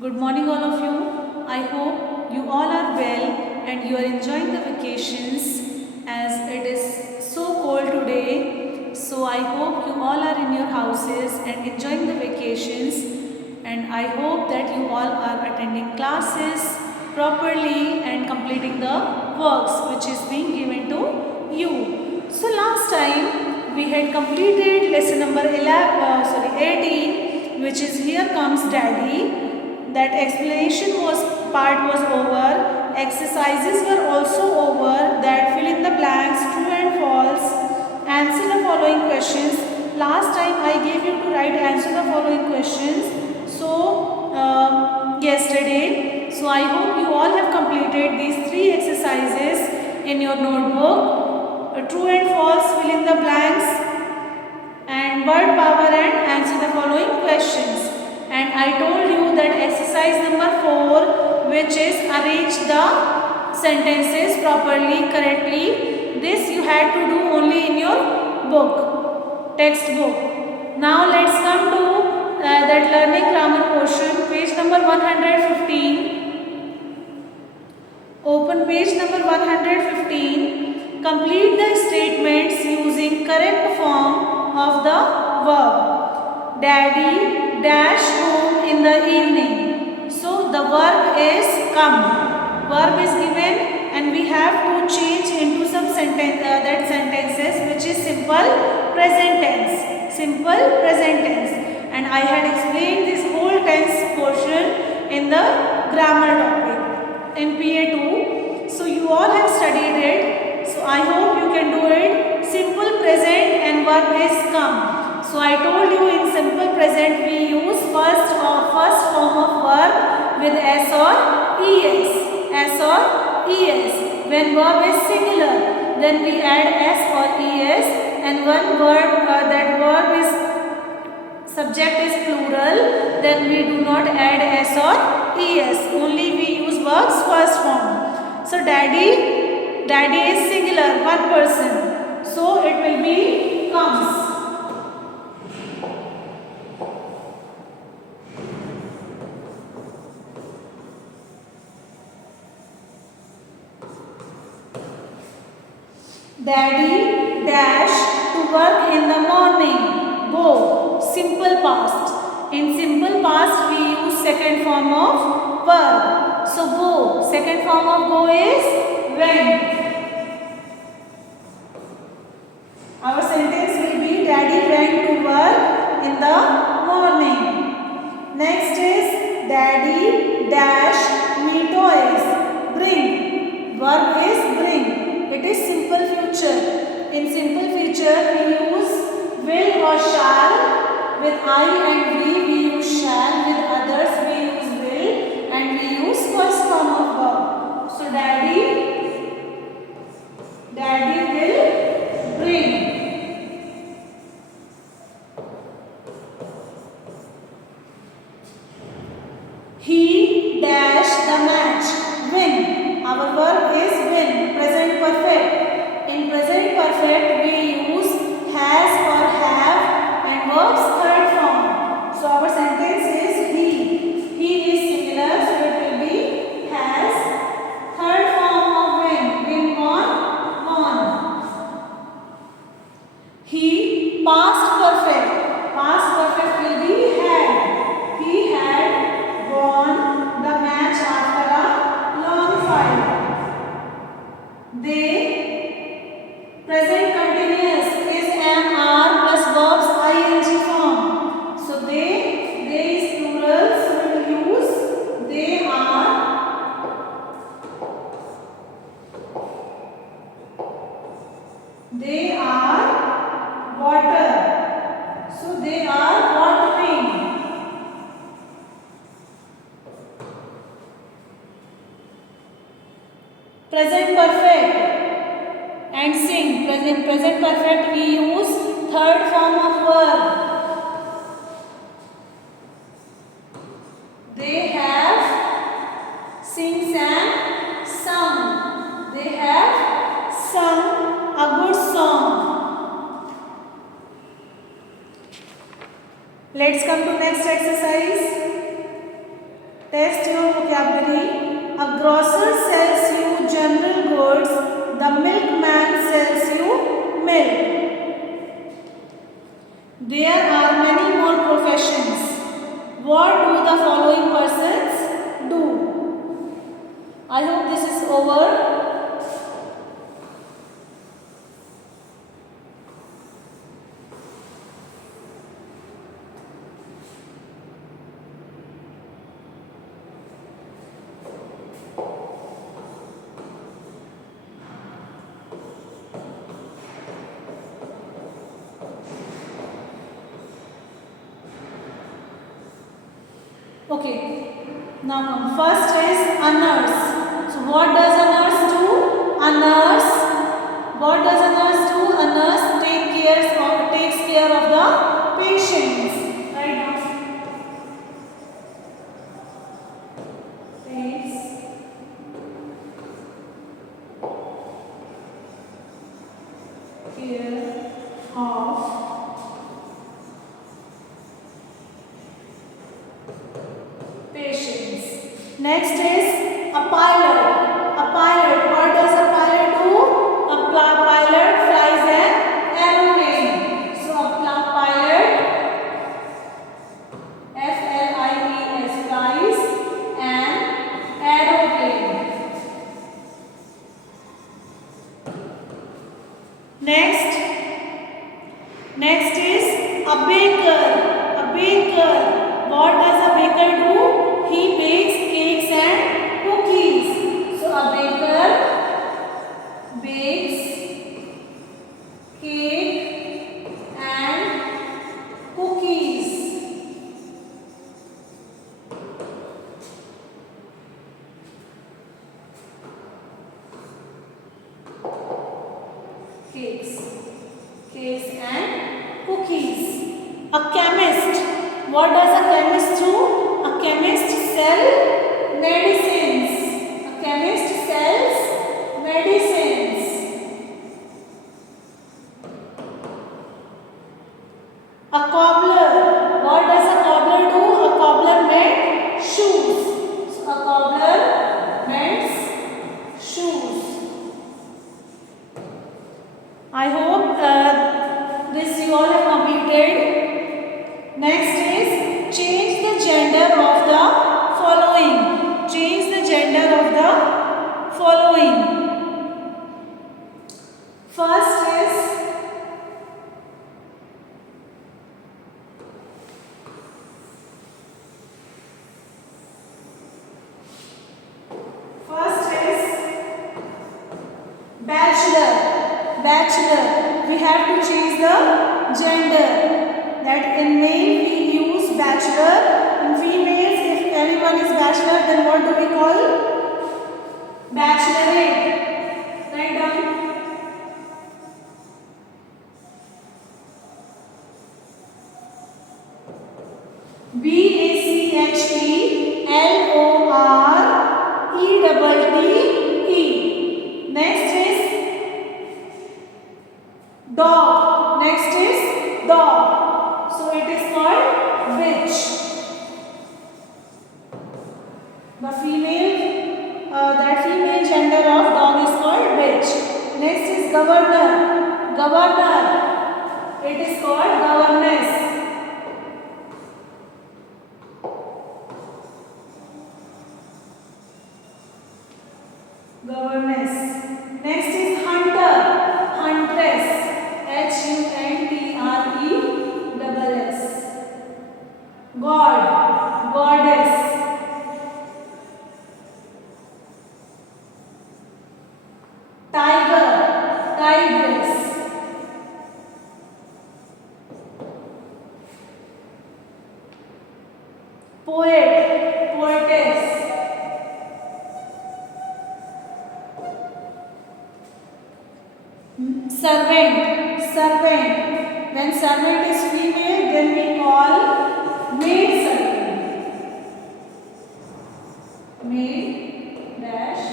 Good morning, all of you. I hope you all are well and you are enjoying the vacations as it is so cold today. So, I hope you all are in your houses and enjoying the vacations. And I hope that you all are attending classes properly and completing the works which is being given to you. So, last time we had completed lesson number 18, which is Here Comes Daddy. That explanation part was over. Exercises were also over. That fill in the blanks, true and false. Answer the following questions. Last time I gave you to write answer the following questions. So yesterday. So I hope you all have completed these three exercises in your notebook. True and false, fill in the blanks, and word power and answer the following questions. And I told you that exercise number 4, which is arrange the sentences properly, correctly. This you had to do only in your book, textbook. Now let's come to that learning grammar portion, page number 115. Open page number 115. Complete the statements using correct form of the verb. Daddy dash home in the evening. So the verb is come. Verb is given and we have to change into some sentences which is simple present tense. Simple present tense. And I had explained this whole tense portion in the grammar topic in PA2. So you all have studied it. So I hope you can do it. Simple present and verb is come. So I told you in simple present we use first form of verb with s or es. S or es. When verb is singular, then we add s or es, and when that verb is subject is plural, then we do not add s or es. Only we use verbs first form. So daddy is singular, one person. So it will be comes. Daddy dash to work in the morning. Go. Simple past. In simple past we use second form of verb. So go. Second form of go is went. Our sentence will be daddy went to work in the morning. Next is daddy dash me toys. Bring. Verb is bring. It is simple future. In simple future we use will or shall. With I and we use shall. With others we use will. And we use first form of verb. So daddy will bring. He dash the match. Win. Our verb is win. Present perfect. In present perfect we use has or have and verbs third form. So our sentence is he. He is singular, so it will be has. Third form of win. Win won. He past perfect. Past perfect will be had. He had won the match after a long fight. They, present continuous is am, are plus verbs ing form. So they is plural, so we will use they are. They are water. So they are watering. Present perfect and sing. Present perfect we use third form of verb. They have sing, sang, sung. They have sung a good song. Let's come to next exercise. Test your vocabulary. A grocer sells you general goods. The milkman sells you milk. There are many more professions. What do the following persons do? I hope this is over. Okay, now come. First is a nurse. So what does a nurse do? A nurse, what does a nurse do? A nurse takes care of the patients. Right now. Takes care of patients. Next is a pilot. A pilot. What does a pilot do? A pilot flies an aeroplane. So a pilot, F-L-I-E-S, flies an aeroplane. Next is a baker. A baker. What does a baker do? He bakes cakes and cookies. So a baker bakes cake and cookies. Cakes and cookies. A chemist. What does a chemist do? A chemist sells medicines. A chemist sells medicines. A cobbler. What does a cobbler do? A cobbler mends shoes. So a cobbler mends shoes. I hope this you all have completed. Next is change the gender of the following. Change the gender of the following. First is bachelor. Bachelor. We have to change the gender. That in male we use bachelor. In females, if anyone is bachelor, then what do we call? Bachelorette. Write down. BACHELORETTE. Next is dog. Next is dog. So it is called witch. The female gender of dog is called witch. Next is governor. Governor. It is called governess. Governess. Next is hunter. Huntress. HUNTRESS. God. Goddess. Tiger. Tigress. Poet. Poetess. Servant. Servant. When servant is female, then we call maid servant. Maid dash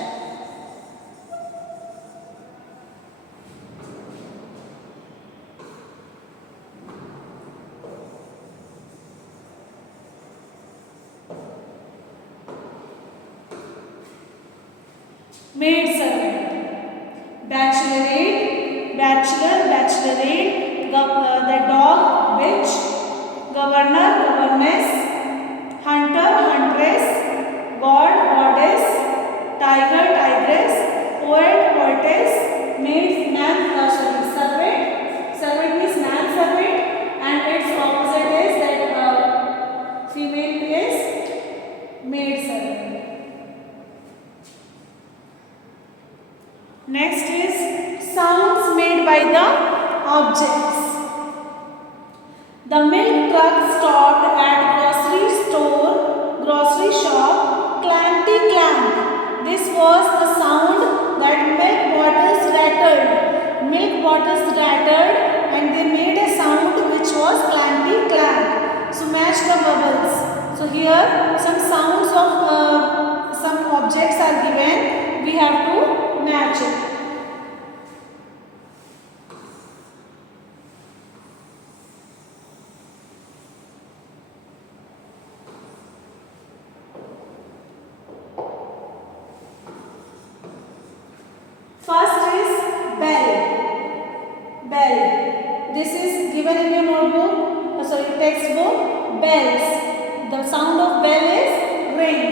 maid servant. Bachelorette, bachelor, bachelorette, the dog, bitch, governor, governess, hunter, huntress, god, goddess, tiger, tigress, poet, poetess, maid, man, servant. Servant means man servant, and its opposite is that female is maid servant. Next is sounds made by the objects. The milk truck stopped at grocery shop, clanty clank. This was the sound that milk bottles rattled. Milk bottles rattled and they made a sound which was clanty clank. So match the bubbles. So here some sounds of some objects are given. We have to match it. First is bell. Bell. This is given in your notebook, textbook. Bells. The sound of bell is ring.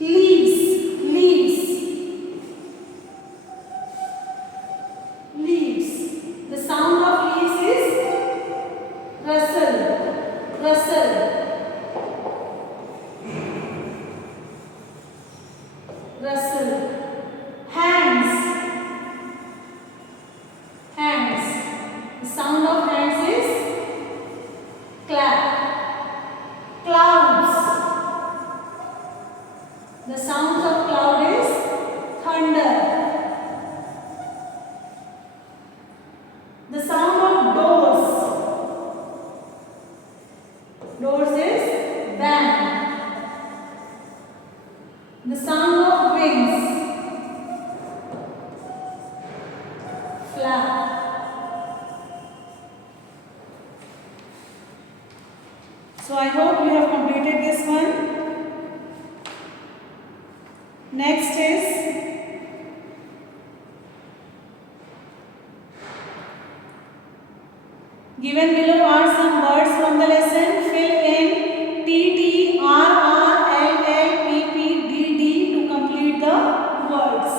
Leaves. Leaves. Leaves. The sound of leaves is rustle. Rustle. Rustle. Hands. Hands. The sound of hands is clap. Clouds. The sound of cloud is thunder. The sound of doors. Doors is bang. The sound of wings. Flap. So I hope you have completed this one. Next is given below are some words from the lesson. Fill in T, T, R, R, L, L, P, P, D, D to complete the words.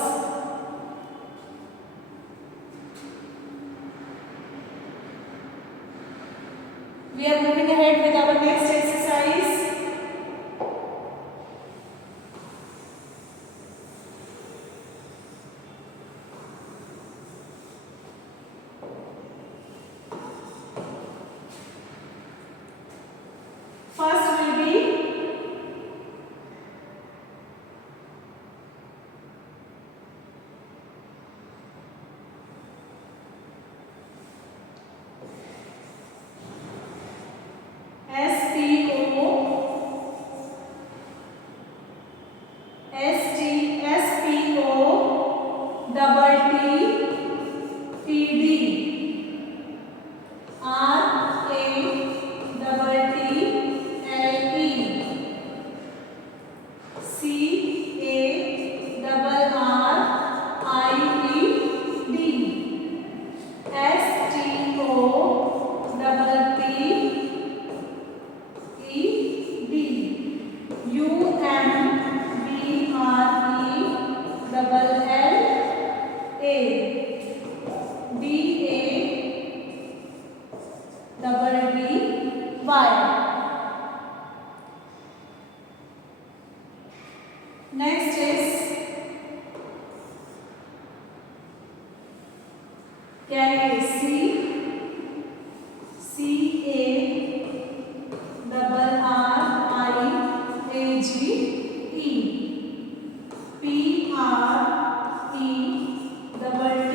We are moving ahead with our next exercise. First will be SPO, SPO, double T, PD, RA, double T, LE, CA, double R, IED, STO, double T, ED, UMBRE, double L, A, DA, double D, Y. Next is carry C, CA, double R, I, AG, E, PR, E, double T,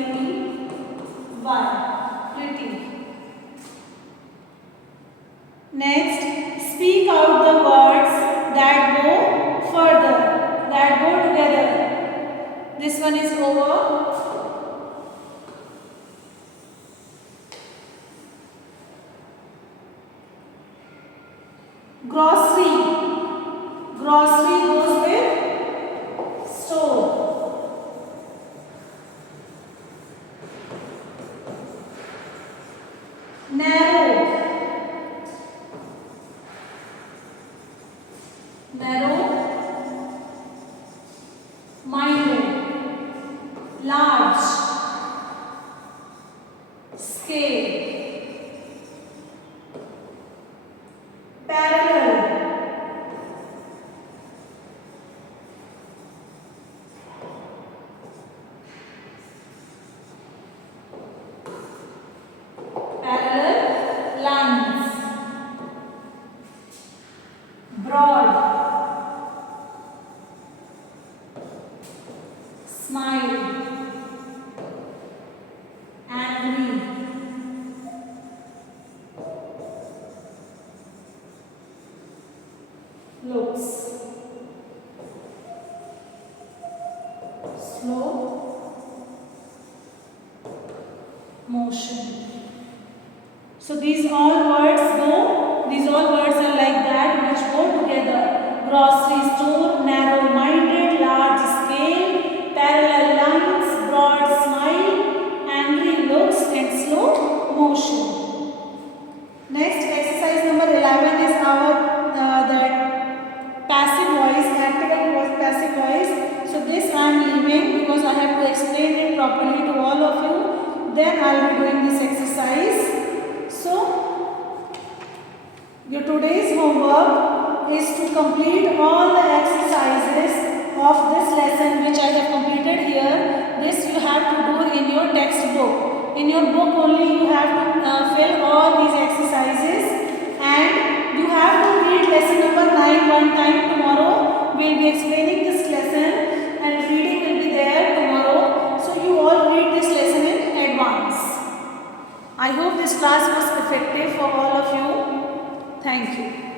Y. Pretty. Next, speak out the words that go further, that go together. This one is over. Grocery. Grocery goes with store. Narrow. Narrow minded. Large. Scale. Parallel. Parallel lines. Broad. Smile. Angry. Looks. Slow motion. So these all words are like that which go together. Grocery store, narrow minded, large scale, parallel lines, broad smile, angry looks and slow motion. Next exercise number 11 is our that passive voice, active and passive voice. So this I am leaving because I have to explain it properly to all of you. Then I will be doing this exercise. So your today's homework is to complete all the exercises of this lesson which I have completed here. This you have to do in your textbook. In your book only you have to fill all these exercises, and you have to read lesson number 9 one time. Tomorrow we will be explaining this lesson and reading will be there tomorrow. So you all read this lesson in advance. I hope this class was effective for all of you. Thank you.